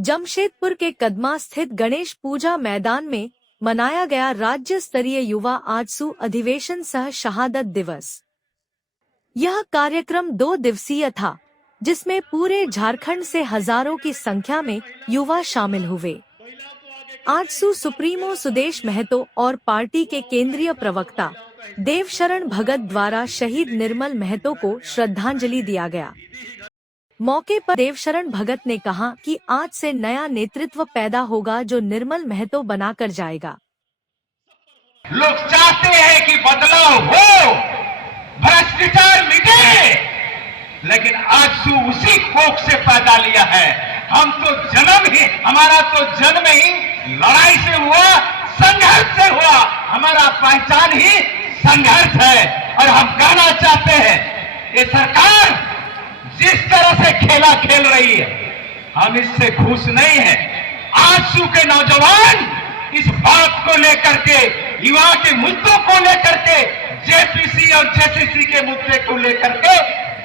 जमशेदपुर के कदमा स्थित गणेश पूजा मैदान में मनाया गया राज्य स्तरीय युवा आजसू अधिवेशन सह शहादत दिवस। यह कार्यक्रम 2 दिवसीय था, जिसमें पूरे झारखंड से हजारों की संख्या में युवा शामिल हुए। आजसू सुप्रीमो सुदेश महतो और पार्टी के केंद्रीय प्रवक्ता देवशरण भगत द्वारा शहीद निर्मल महतो को श्रद्धांजलि दिया गया। मौके पर देवशरण भगत ने कहा कि आज से नया नेतृत्व पैदा होगा जो निर्मल महतो बनाकर जाएगा। लोग चाहते हैं कि बदलाव हो, भ्रष्टाचार मिटे, लेकिन आजसू उसी कोख से पैदा लिया है। हमारा तो जन्म ही लड़ाई से हुआ, संघर्ष से हुआ। हमारा पहचान ही संघर्ष है और हम कहना चाहते हैं ये सरकार जिस तरह से खेला खेल रही है, हम इससे खुश नहीं है। आजसू के नौजवान इस बात को लेकर के, युवा के मुद्दों को लेकर के, जेपीसी और जेसीसी के मुद्दे को लेकर के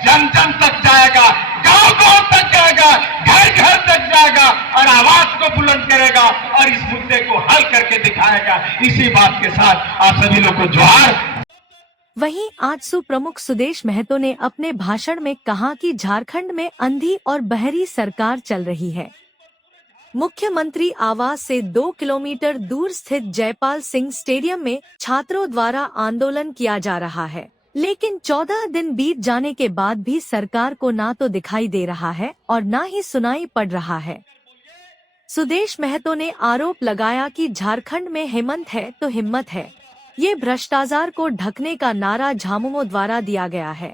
जन जन तक जाएगा, गांव गांव तक जाएगा, घर घर तक जाएगा और आवाज को बुलंद करेगा और इस मुद्दे को हल करके दिखाएगा। इसी बात के साथ आप सभी लोग को जोहार। वहीं आजसू प्रमुख सुदेश महतो ने अपने भाषण में कहा कि झारखंड में अंधी और बहरी सरकार चल रही है। मुख्यमंत्री आवास से 2 किलोमीटर दूर स्थित जयपाल सिंह स्टेडियम में छात्रों द्वारा आंदोलन किया जा रहा है, लेकिन 14 दिन बीत जाने के बाद भी सरकार को ना तो दिखाई दे रहा है और ना ही सुनाई पड़ रहा है। सुदेश महतो ने आरोप लगाया कि झारखंड में हेमंत है तो हिम्मत है। ये भ्रष्टाचार को ढकने का नारा झामुमो द्वारा दिया गया है।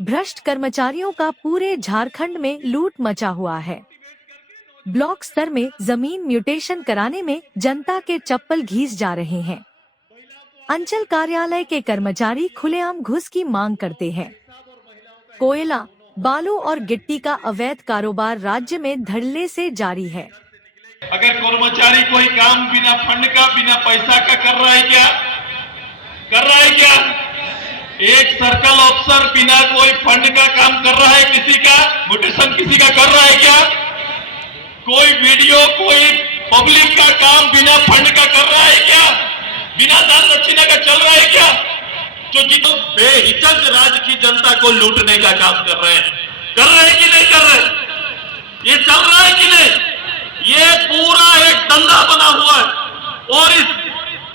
भ्रष्ट कर्मचारियों का पूरे झारखंड में लूट मचा हुआ है। ब्लॉक स्तर में जमीन म्यूटेशन कराने में जनता के चप्पल घिस जा रहे हैं। अंचल कार्यालय के कर्मचारी खुलेआम घूस की मांग करते हैं। कोयला, बालू और गिट्टी का अवैध कारोबार राज्य में धड़ल्ले से जारी है। अगर कर्मचारी कोई काम बिना फंड का, बिना पैसा का कर रहा है क्या? कर रहा है क्या? एक सर्कल अफसर बिना कोई फंड का काम कर रहा है, किसी का म्यूटेशन किसी का कर रहा है क्या? कोई वीडियो, कोई पब्लिक का काम बिना फंड का कर रहा है क्या? बिना दान दक्षिणा का चल रहा है क्या? जो बेहिचक राज्य की जनता को लूटने का काम कर रहे हैं कि नहीं कर रहे? ये चल रहा है कि नहीं? ये पूरा एक धंधा बना हुआ है और इस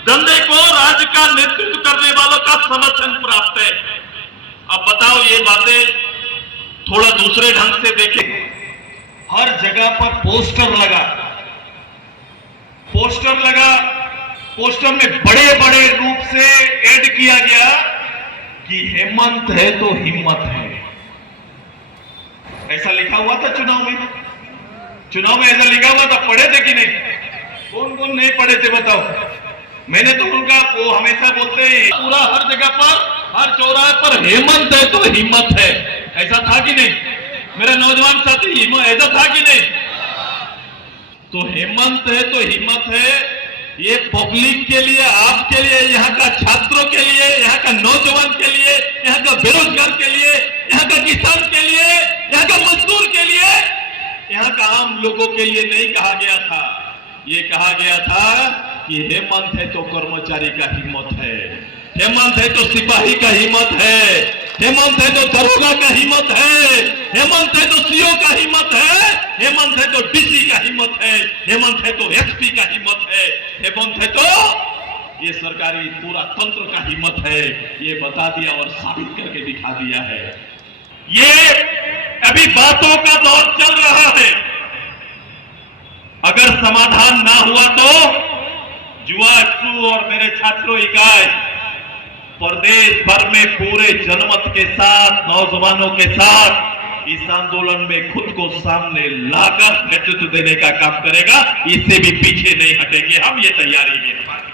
धंधे को राज्य का नेतृत्व करने वालों का समर्थन प्राप्त है। अब बताओ, ये बातें थोड़ा दूसरे ढंग से देखें। हर जगह पर पोस्टर लगा, पोस्टर में बड़े बड़े रूप से ऐड किया गया कि हेमंत है तो हिम्मत है। ऐसा लिखा हुआ था चुनाव में ऐसा लिखा हुआ था। पढ़े थे कि नहीं? कौन कौन नहीं पढ़े थे बताओ? मैंने तो उनका, वो हमेशा बोलते हैं पूरा हर जगह पर, हर चौराहे पर हेमंत है तो हिम्मत है। ऐसा था कि नहीं मेरे नौजवान साथी? ऐसा था कि नहीं? तो हेमंत है तो हिम्मत है, ये पब्लिक के लिए, आपके लिए, यहाँ का छात्रों के लिए, यहाँ का नौजवान के लिए, यहाँ का बेरोजगार के लिए, यहाँ का किसान के लिए, यहाँ का मजदूर के लिए, यहाँ का आम लोगों के लिए नहीं कहा गया था। ये कहा गया था कि हेमंत है तो कर्मचारी का हिम्मत है, हेमंत है तो सिपाही का हिम्मत है, हेमंत है तो दरोगा का हिम्मत है, हेमंत है तो सीओ का हिम्मत है, हेमंत है तो डीसी का हिम्मत है, हेमंत है तो एसपी का हिम्मत है, हेमंत है तो ये सरकारी पूरा तंत्र का हिम्मत है। ये बता दिया और साबित करके दिखा दिया है। ये अभी बातों का दौर चल रहा है। अगर समाधान ना हुआ तो युवा आजसू और मेरे छात्रों इकाई प्रदेश भर में पूरे जनमत के साथ, नौजवानों के साथ इस आंदोलन में खुद को सामने लाकर नेतृत्व देने का काम करेगा। इससे भी पीछे नहीं हटेंगे हम, ये तैयारी है हमारी।